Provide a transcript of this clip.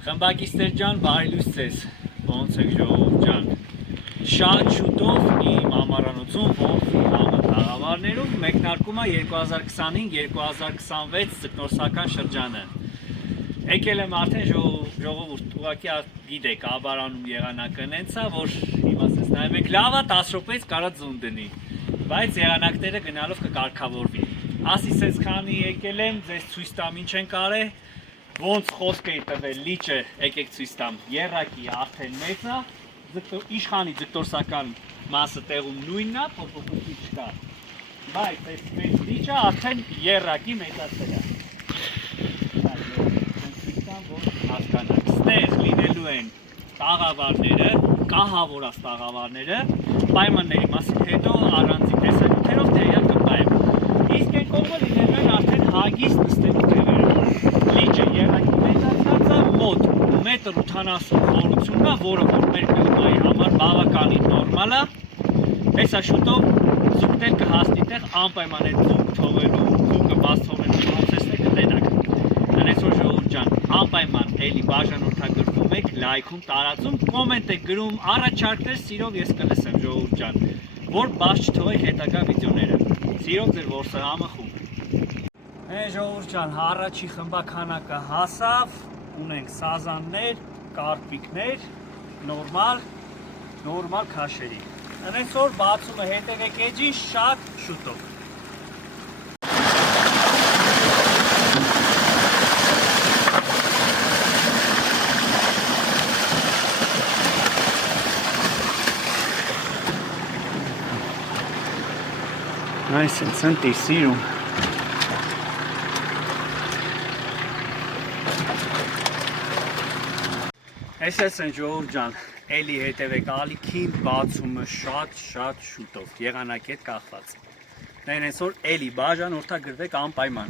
Խմբակիստեր ջան, բարի լույս ձեզ, ոնց եք ժողովուրդ ջան։ Շատ շուտով իմ ամառանոցում, ով տաղավարներում մեկնարկում է 2025-2026 ձկնորսական շրջանը։ Եկել եմ արդեն ժողովուրդ, ուղղակի գիտեք, աբարանում եղանակը նենց է, որ հիմա ասես նայում եք լավ է 10 րոպեից կարա ձուն դնի, բայց եղանակները գնալով կկարգավորվի։ Ասի սենց քանի եկել եմ, ձեզ ցույց տամ ինչ ենք արել, ոնց խոսք էի տվել լիճը, եկեք ցույց տամ, եռակի արդեն մեծ է, իշխանի ձկտորսական մասը տեղում նույնն է, փոփոխություն չկա, բայց այս մեծ լիճը արդեն եռակի մեծացել է։ Հասկանանք, ստեղ լինելու են տաղավարները, կահավորած տաղավարները, պայմանների մասին հետո առանձին տեսանյութերով տեղյակ կտայեմ։ Իսկ այն կողմը լինելու են արդեն հագիստ նստելու տեղերը։ Լիճը եռակի մեծացած է, մոտ 1.80 խորությունն է, որը որ մեր կլիմայի համար բավականին նորմալ է։ Հեսա շուտով ձուկներ կհասնի տեղ, անպայման է ձուկ թողելու, ձուկը բաց թողնելու պրոցեսներ կտենակ։ Հենց որ ժողովուրդ ջան, անպայման էլի բաժանորդագրվում եք, լայքում, տարածում, կոմենտ եք գրում, առաջարկներ սիրով ես կլսեմ ժողովուրդ ջան, որ բաց չթողեք հետագա վիդեոները։ Սիրով ձեր որսահամը խումբ։ Ժողովուրդ ջան, առաջի խմբականակը հասավ, ունենք սազաններ, կարպիկներ, նորմալ քաշերի։ Հենց որ բացումը հետևեք էջի շատ շուտով։ Այս են ցնտի սիրում։ Այս են ժողովուրդ ջան, էլի հետևեք ալիքին, բացումը շատ շուտով, եղանակի հետ կախված։ Հենց որ էլի բաժանորդագրվեք անպայման։